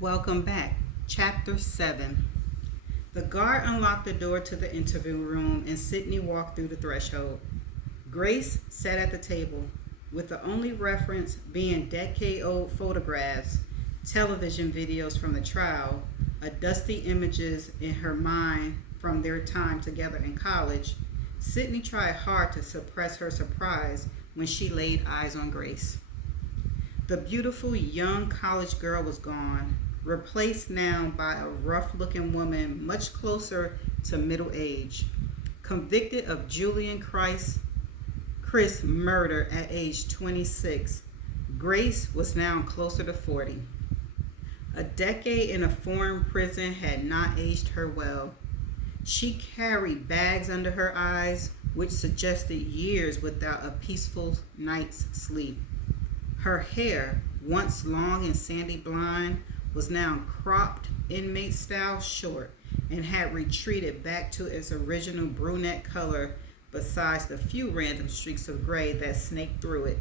Welcome back. Chapter 7. The guard unlocked the door to the interview room and Sydney walked through the threshold. Grace sat at the table, with the only reference being decade old photographs, television videos from the trial, a dusty images in her mind from their time together in college. Sydney tried hard to suppress her surprise when she laid eyes on Grace. The beautiful young college girl was gone, replaced now by a rough looking woman much closer to middle age. Convicted of Julian Chris murder at age 26, Grace was now closer to 40. A decade in a foreign prison had not aged her well. She carried bags under her eyes, which suggested years without a peaceful night's sleep. Her hair, once long and sandy blonde, was now cropped inmate style short and had retreated back to its original brunette color besides the few random streaks of gray that snaked through it.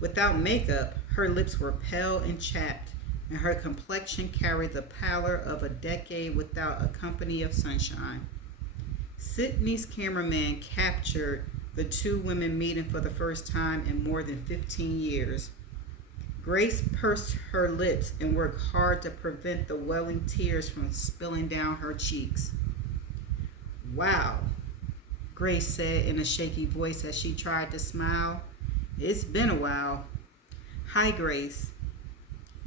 Without makeup, her lips were pale and chapped, and her complexion carried the pallor of a decade without a company of sunshine. Sydney's cameraman captured the two women meeting for the first time in more than 15 years. Grace pursed her lips and worked hard to prevent the welling tears from spilling down her cheeks. "Wow," Grace said in a shaky voice as she tried to smile. "It's been a while." "Hi, Grace."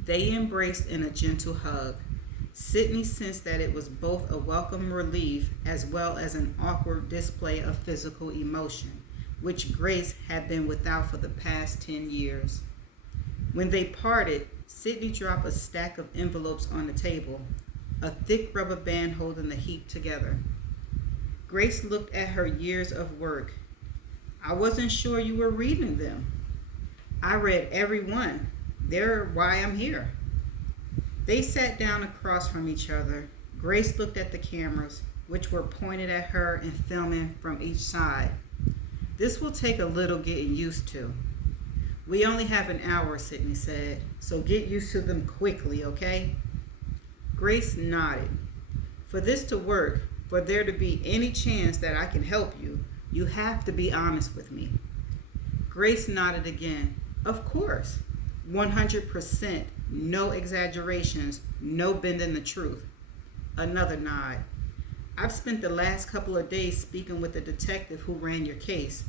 They embraced in a gentle hug. Sydney sensed that it was both a welcome relief as well as an awkward display of physical emotion, which Grace had been without for the past 10 years. When they parted, Sydney dropped a stack of envelopes on the table, a thick rubber band holding the heap together. Grace looked at her years of work. "I wasn't sure you were reading them." "I read every one. They're why I'm here." They sat down across from each other. Grace looked at the cameras, which were pointed at her and filming from each side. "This will take a little getting used to." "We only have an hour," Sydney said, "so get used to them quickly, okay?" Grace nodded. "For this to work, for there to be any chance that I can help you, you have to be honest with me." Grace nodded again. "Of course. 100%. No exaggerations, no bending the truth." Another nod. "I've spent the last couple of days speaking with the detective who ran your case.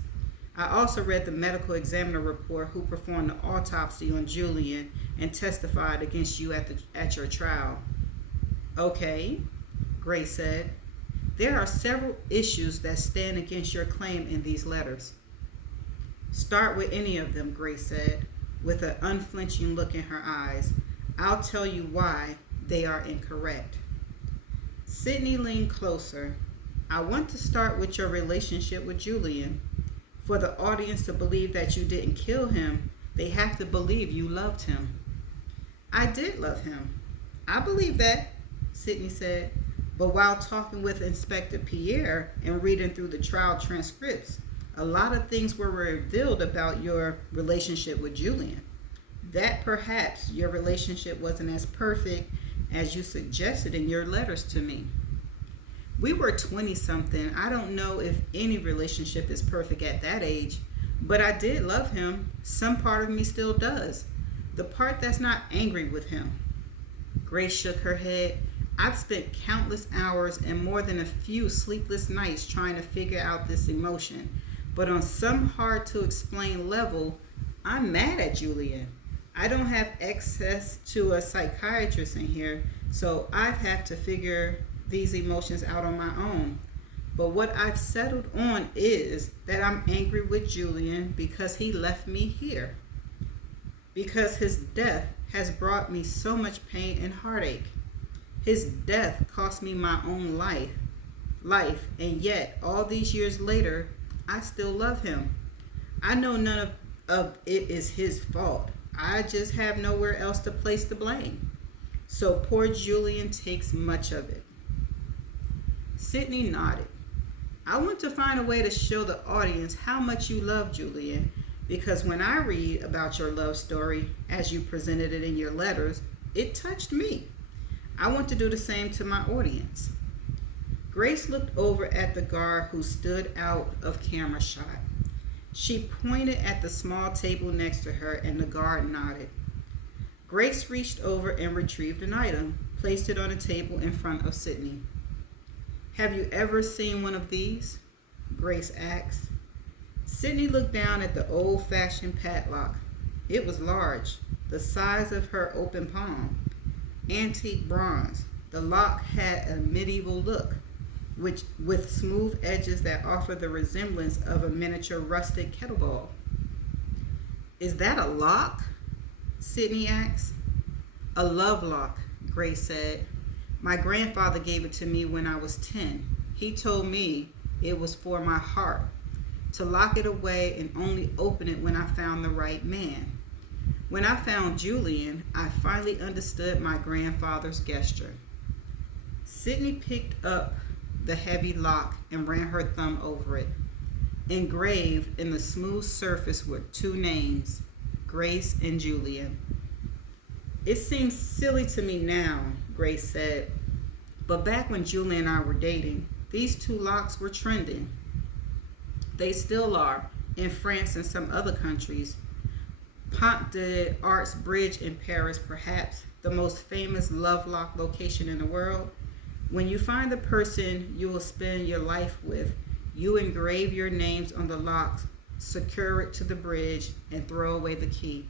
I also read the medical examiner report who performed the autopsy on Julian and testified against you at your trial." "Okay," Grace said. "There are several issues that stand against your claim in these letters." "Start with any of them," Grace said, with an unflinching look in her eyes. "I'll tell you why they are incorrect." Sydney leaned closer. "I want to start with your relationship with Julian. For the audience to believe that you didn't kill him, they have to believe you loved him." "I did love him. I believe that," Sydney said. "But while talking with Inspector Pierre and reading through the trial transcripts, a lot of things were revealed about your relationship with Julian. That perhaps your relationship wasn't as perfect as you suggested in your letters to me. We were 20 something. I don't know if any relationship is perfect at that age, but I did love him. Some part of me still does. The part that's not angry with him." Grace shook her head. "I've spent countless hours and more than a few sleepless nights trying to figure out this emotion. But on some hard to explain level, I'm mad at Julian. I don't have access to a psychiatrist in here, so I've had to figure these emotions out on my own. But what I've settled on is that I'm angry with Julian because he left me here. Because his death has brought me so much pain and heartache. His death cost me my own life, and yet all these years later, I still love him. I know none of it is his fault. I just have nowhere else to place the blame. So poor Julian takes much of it." Sydney nodded. "I want to find a way to show the audience how much you love Julian, because when I read about your love story, as you presented it in your letters, It touched me. I want to do the same to my audience. Grace looked over at the guard who stood out of camera shot. She pointed at the small table next to her, and the guard nodded. Grace reached over and retrieved an item, placed it on a table in front of Sydney. Have you ever seen one of these? Grace asked. Sydney looked down at the old-fashioned padlock. It was large, the size of her open palm. Antique bronze. The lock had a medieval look, with smooth edges that offered the resemblance of a miniature rustic kettlebell. Is that a lock? Sydney asked. A love lock, Grace said. My grandfather gave it to me when I was 10. He told me it was for my heart, to lock it away and only open it when I found the right man. When I found Julian, I finally understood my grandfather's gesture. Sydney picked up the heavy lock and ran her thumb over it. Engraved in the smooth surface were two names, Grace and Julian. It seems silly to me now, Grace said, but back when Julian and I were dating, these two locks were trending. They still are, in France and some other countries. Pont de Arts Bridge in Paris, perhaps the most famous love lock location in the world. When you find the person you will spend your life with, you engrave your names on the locks, secure it to the bridge, and throw away the key.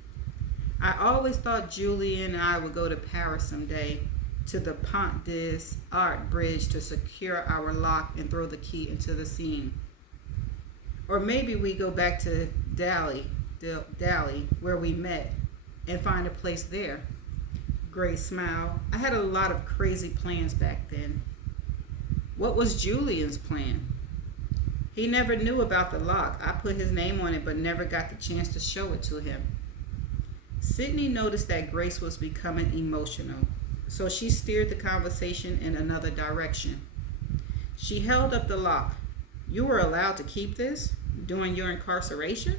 I always thought Julian and I would go to Paris someday, to the Pont des Arts Bridge, to secure our lock and throw the key into the Seine. Or maybe we go back to Dali, where we met, and find a place there. Grace smiled. I had a lot of crazy plans back then. What was Julian's plan? He never knew about the lock. I put his name on it, but never got the chance to show it to him. Sydney noticed that Grace was becoming emotional, so she steered the conversation in another direction. She held up the lock. You were allowed to keep this during your incarceration?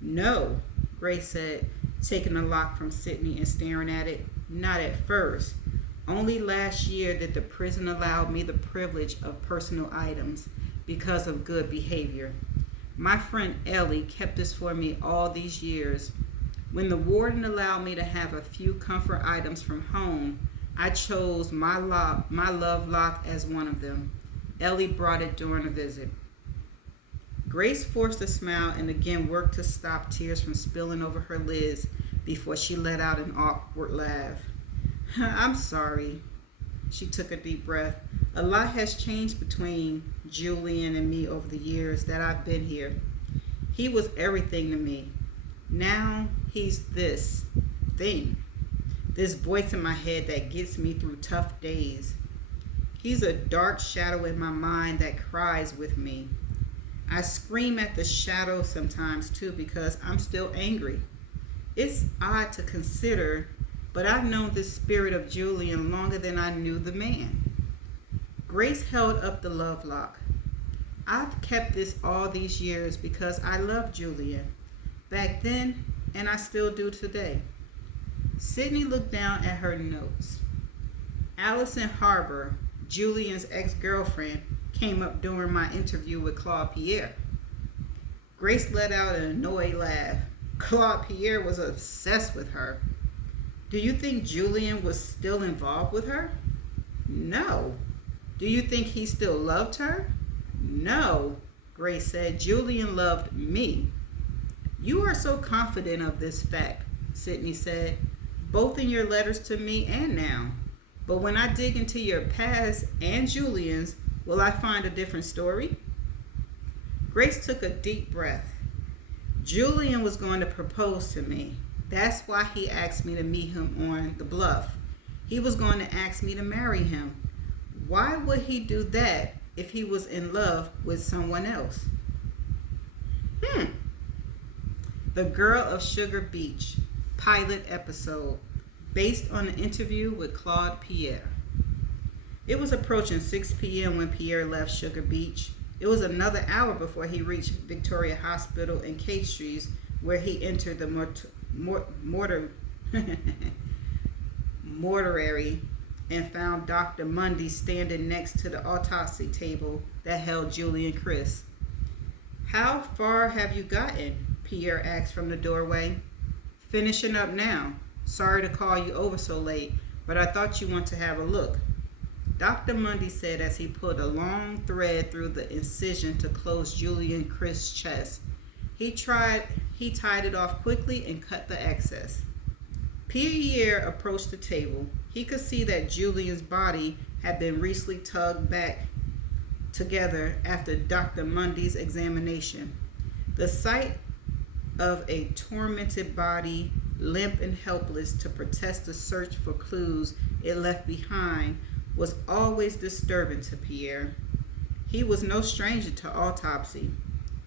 No, Grace said, taking the lock from Sydney and staring at it. Not at first. Only last year did the prison allow me the privilege of personal items because of good behavior. My friend Ellie kept this for me all these years. When the warden allowed me to have a few comfort items from home, I chose my love lock as one of them. Ellie brought it during a visit. Grace forced a smile and again worked to stop tears from spilling over her lids before she let out an awkward laugh. I'm sorry. She took a deep breath. A lot has changed between Julian and me over the years that I've been here. He was everything to me. Now he's this thing, this voice in my head that gets me through tough days. He's a dark shadow in my mind that cries with me. I scream at the shadow sometimes too because I'm still angry. It's odd to consider, but I've known this spirit of Julian longer than I knew the man. Grace held up the love lock. I've kept this all these years because I love Julian back then, and I still do today. Sydney looked down at her notes. Allison Harbour, Julian's ex-girlfriend, came up during my interview with Claude Pierre. Grace let out an annoyed laugh. Claude Pierre was obsessed with her. Do you think Julian was still involved with her? No. Do you think he still loved her? No, Grace said. Julian loved me. You are so confident of this fact, Sydney said, both in your letters to me and now. But when I dig into your past and Julian's, will I find a different story? Grace took a deep breath. Julian was going to propose to me. That's why he asked me to meet him on the bluff. He was going to ask me to marry him. Why would he do that if he was in love with someone else? The Girl of Sugar Beach, pilot episode, based on an interview with Claude Pierre. It was approaching 6 p.m. when Pierre left Sugar Beach. It was another hour before he reached Victoria Hospital in Castries, where he entered the mortuary and found Dr. Mundy standing next to the autopsy table that held Julian Christ. "How far have you gotten?" Pierre asked from the doorway. "Finishing up now. Sorry to call you over so late, but I thought you want to have a look," Dr. Mundy said as he pulled a long thread through the incision to close Julian Christ's chest. He tied it off quickly and cut the excess. Pierre approached the table. He could see that Julian's body had been recently tugged back together after Dr. Mundy's examination. The sight of a tormented body, limp and helpless to protest the search for clues it left behind, was always disturbing to Pierre. He was no stranger to autopsy.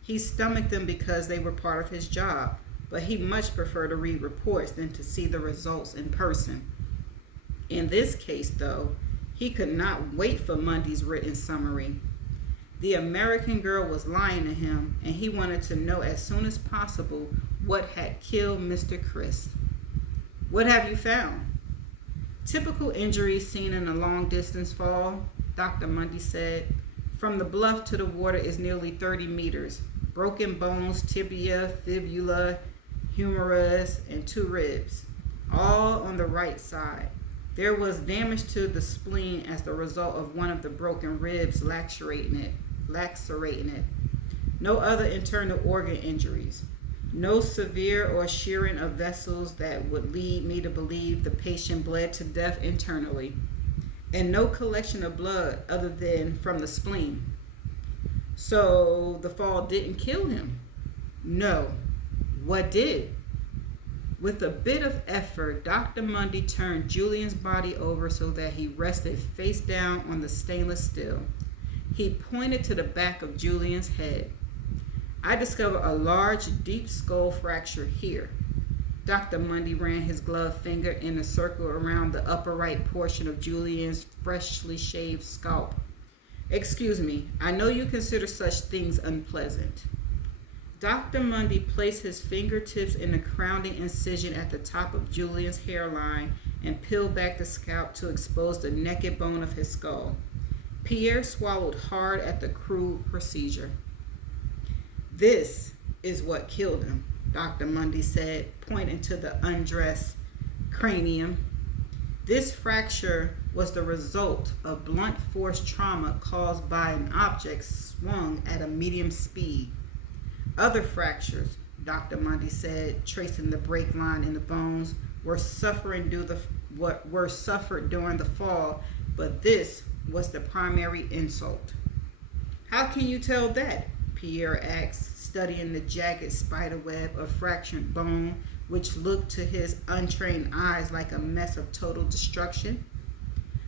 He stomached them because they were part of his job, but he much preferred to read reports than to see the results in person. In this case, though, he could not wait for Mundy's written summary. The American girl was lying to him, and he wanted to know as soon as possible what had killed Mr. Christ. "What have you found?" "Typical injuries seen in a long-distance fall," Dr. Mundy said. "From the bluff to the water is nearly 30 meters. Broken bones, tibia, fibula, humerus, and 2 ribs, all on the right side. There was damage to the spleen as the result of one of the broken ribs lacerating it. No other internal organ injuries. No severe or shearing of vessels that would lead me to believe the patient bled to death internally. And no collection of blood other than from the spleen." "So the fall didn't kill him?" "No." "What did?" With a bit of effort, Dr. Mundy turned Julian's body over so that he rested face down on the stainless steel. He pointed to the back of Julian's head. "I discovered a large, deep skull fracture here." Dr. Mundy ran his gloved finger in a circle around the upper right portion of Julian's freshly shaved scalp. "Excuse me, I know you consider such things unpleasant." Dr. Mundy placed his fingertips in the crowning incision at the top of Julian's hairline and peeled back the scalp to expose the naked bone of his skull. Pierre swallowed hard at the crude procedure. "This is what killed him," Dr. Mundy said, pointing to the undressed cranium. "This fracture was the result of blunt force trauma caused by an object swung at a medium speed. Other fractures," Dr. Mundy said, tracing the break line in the bones, were suffered during the fall, but this was the primary insult. "How can you tell that?" Pierre asked, studying the jagged spiderweb of fractured bone, which looked to his untrained eyes like a mess of total destruction.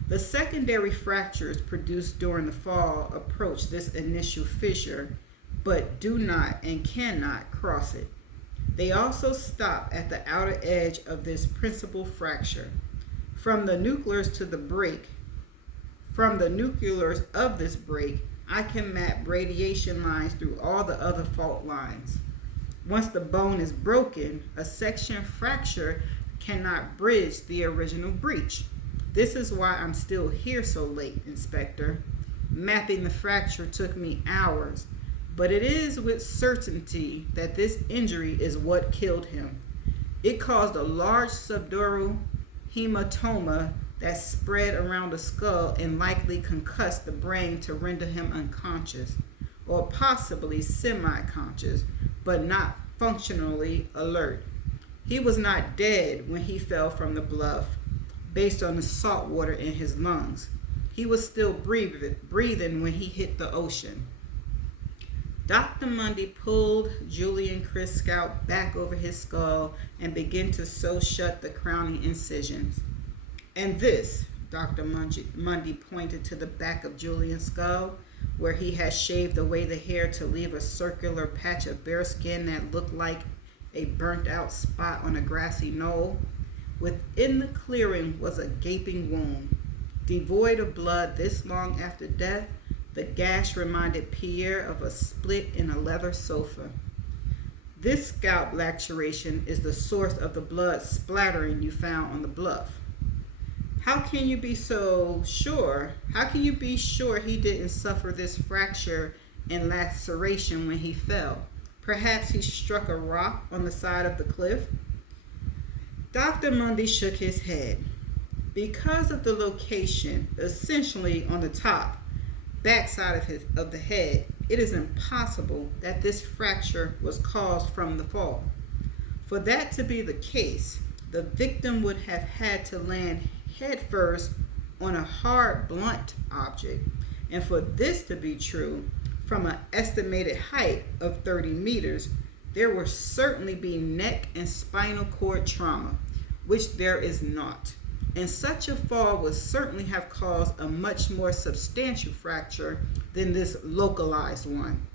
"The secondary fractures produced during the fall approach this initial fissure, but do not and cannot cross it. They also stop at the outer edge of this principal fracture. From the nucleus of this break, I can map radiation lines through all the other fault lines. Once the bone is broken, a section fracture cannot bridge the original breach. This is why I'm still here so late, Inspector. Mapping the fracture took me hours, but it is with certainty that this injury is what killed him. It caused a large subdural hematoma that spread around the skull and likely concussed the brain to render him unconscious, or possibly semi-conscious, but not functionally alert. He was not dead when he fell from the bluff, based on the salt water in his lungs. He was still breathing when he hit the ocean." Dr. Mundy pulled Julian Christ's scalp back over his skull and began to sew shut the crowning incisions. "And this," Dr. Mundy pointed to the back of Julian's skull, where he had shaved away the hair to leave a circular patch of bare skin that looked like a burnt-out spot on a grassy knoll. Within the clearing was a gaping wound. Devoid of blood this long after death, the gash reminded Pierre of a split in a leather sofa. "This scalp laceration is the source of the blood splattering you found on the bluff." How can you be so sure? How can you be sure he didn't suffer this fracture and laceration when he fell? Perhaps he struck a rock on the side of the cliff? Dr. Mundy shook his head. Because of the location, essentially on the backside of the head, it is impossible that this fracture was caused from the fall. For that to be the case, the victim would have had to land headfirst on a hard, blunt object. And for this to be true, from an estimated height of 30 meters, there will certainly be neck and spinal cord trauma, which there is not. And such a fall would certainly have caused a much more substantial fracture than this localized one.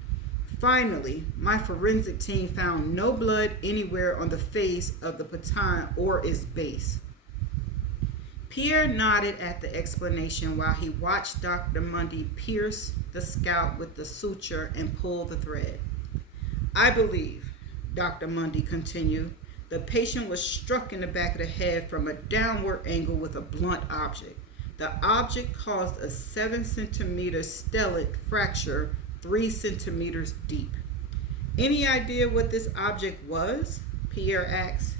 Finally, my forensic team found no blood anywhere on the face of the baton or its base. Pierre nodded at the explanation while he watched Dr. Mundy pierce the scalp with the suture and pull the thread. I believe, Dr. Mundy continued, the patient was struck in the back of the head from a downward angle with a blunt object. The object caused a 7-centimeter stellate fracture 3 centimeters deep. Any idea what this object was? Pierre asked.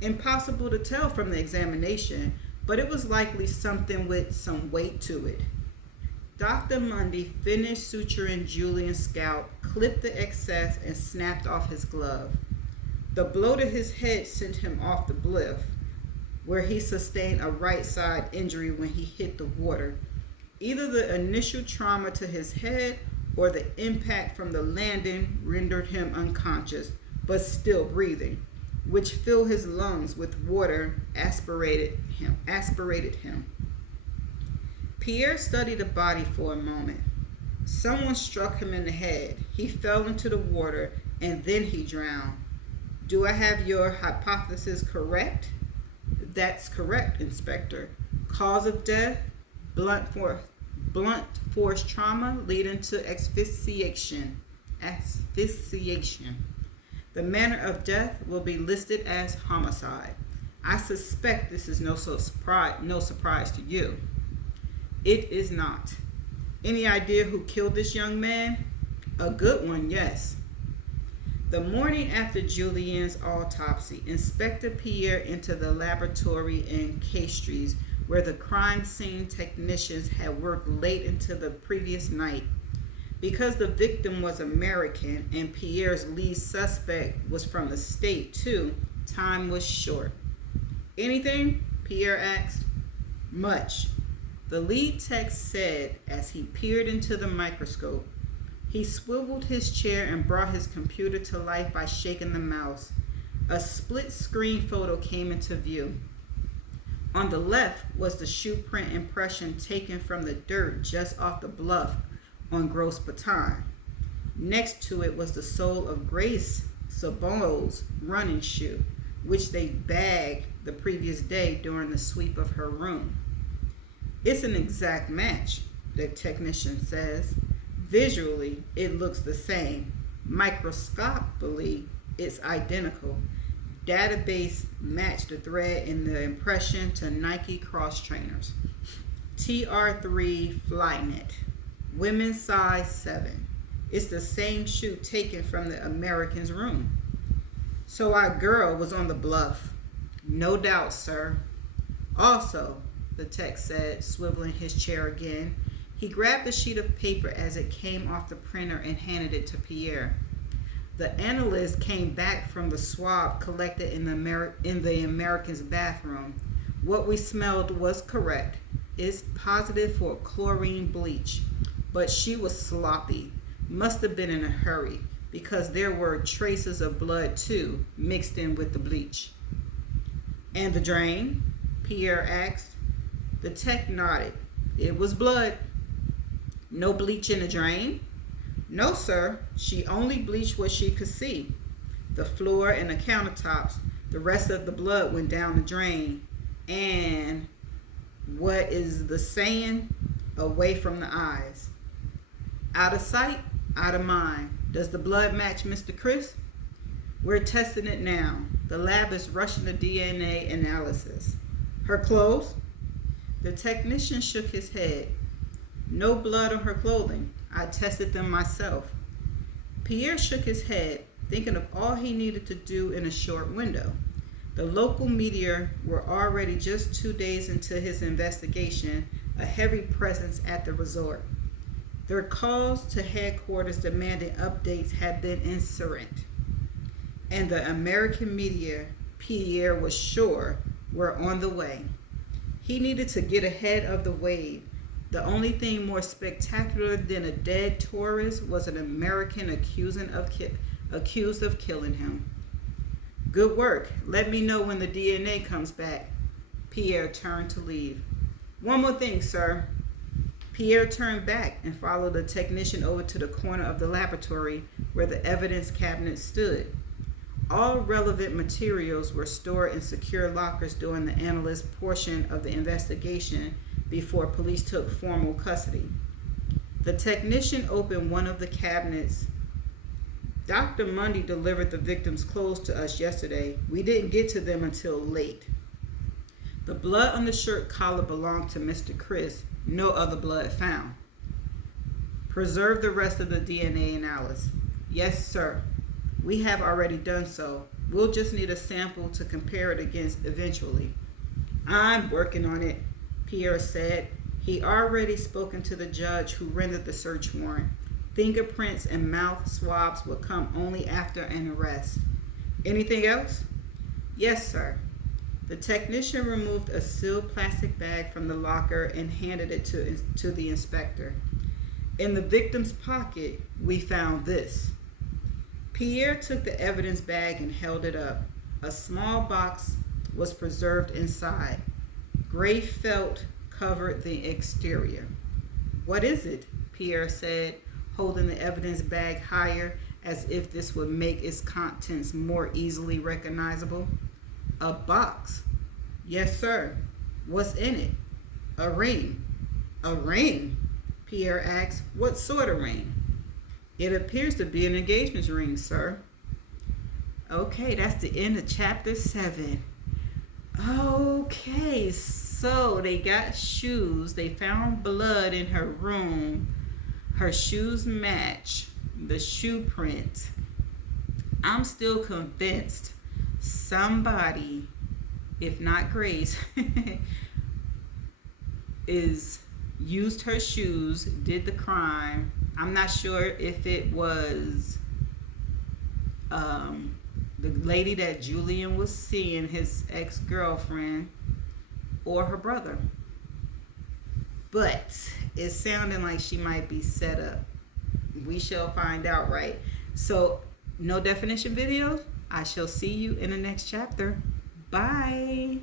Impossible to tell from the examination, but it was likely something with some weight to it. Dr. Mundy finished suturing Julian's scalp, clipped the excess, and snapped off his glove. The blow to his head sent him off the bluff, where he sustained a right side injury when he hit the water. Either the initial trauma to his head or the impact from the landing rendered him unconscious, but still breathing, which filled his lungs with water, aspirated him. Pierre studied the body for a moment. Someone struck him in the head. He fell into the water, and then he drowned. Do I have your hypothesis correct? That's correct, Inspector. Cause of death, blunt force trauma leading to asphyxiation. The manner of death will be listed as homicide. I suspect this is no surprise to you. It is not. Any idea who killed this young man? A good one, yes. The morning after Julian's autopsy, Inspector Pierre entered the laboratory in Castries, where the crime scene technicians had worked late into the previous night. Because the victim was American and Pierre's lead suspect was from the state too, time was short. Anything? Pierre asked. Much. The lead tech said as he peered into the microscope. He swiveled his chair and brought his computer to life by shaking the mouse. A split-screen photo came into view. On the left was the shoe print impression taken from the dirt just off the bluff on Gros Baton. Next to it was the sole of Grace Sabot's running shoe, which they bagged the previous day during the sweep of her room. It's an exact match, the technician says. Visually, it looks the same. Microscopically, it's identical. Database matched the thread in the impression to Nike cross trainers. TR3 Flyknit. Women's size 7. It's the same shoe taken from the American's room. So our girl was on the bluff. No doubt, sir. Also, the tech said, swiveling his chair again, he grabbed the sheet of paper as it came off the printer and handed it to Pierre. The analyst came back from the swab collected in the American's bathroom. What we smelled was correct. It's positive for chlorine bleach, but she was sloppy. Must have been in a hurry because there were traces of blood too mixed in with the bleach. And the drain? Pierre asked. The tech nodded. It was blood. No bleach in the drain? No, sir. She only bleached what she could see. The floor and the countertops. The rest of the blood went down the drain. And what is the saying? Away from the eyes. Out of sight, out of mind. Does the blood match Mr. Chris? We're testing it now. The lab is rushing the DNA analysis. Her clothes? The technician shook his head. No blood on her clothing. I tested them myself. Pierre shook his head, thinking of all he needed to do in a short window. The local media were already just 2 days into his investigation, a heavy presence at the resort. Their calls to headquarters demanding updates had been incessant, and the American media, Pierre was sure, were on the way. He needed to get ahead of the wave. The only thing more spectacular than a dead tourist was an American accused of killing him. Good work. Let me know when the DNA comes back. Pierre turned to leave. One more thing, sir. Pierre turned back and followed the technician over to the corner of the laboratory where the evidence cabinet stood. All relevant materials were stored in secure lockers during the analyst portion of the investigation before police took formal custody. The technician opened one of the cabinets. Dr. Mundy delivered the victim's clothes to us yesterday. We didn't get to them until late. The blood on the shirt collar belonged to Mr. Chris. No other blood found. Preserve the rest of the DNA analysis. Yes, sir. We have already done so. We'll just need a sample to compare it against eventually. I'm working on it, Pierre said. He already spoken to the judge who rendered the search warrant. Fingerprints and mouth swabs will come only after an arrest. Anything else? Yes, sir. The technician removed a sealed plastic bag from the locker and handed it to the inspector. In the victim's pocket, we found this. Pierre took the evidence bag and held it up. A small box was preserved inside. Gray felt covered the exterior. What is it? Pierre said, holding the evidence bag higher as if this would make its contents more easily recognizable. A box. Yes, sir. What's in it? A ring. A ring? Pierre asked. What sort of ring? It appears to be an engagement ring, sir. Okay, that's the end of chapter 7. Okay, so they got shoes. They found blood in her room. Her shoes match the shoe print. I'm still convinced somebody, if not Grace, used her shoes, did the crime. I'm not sure if it was the lady that Julian was seeing, his ex-girlfriend, or her brother. But it's sounding like she might be set up. We shall find out, right? So, no definition videos. I shall see you in the next chapter. Bye.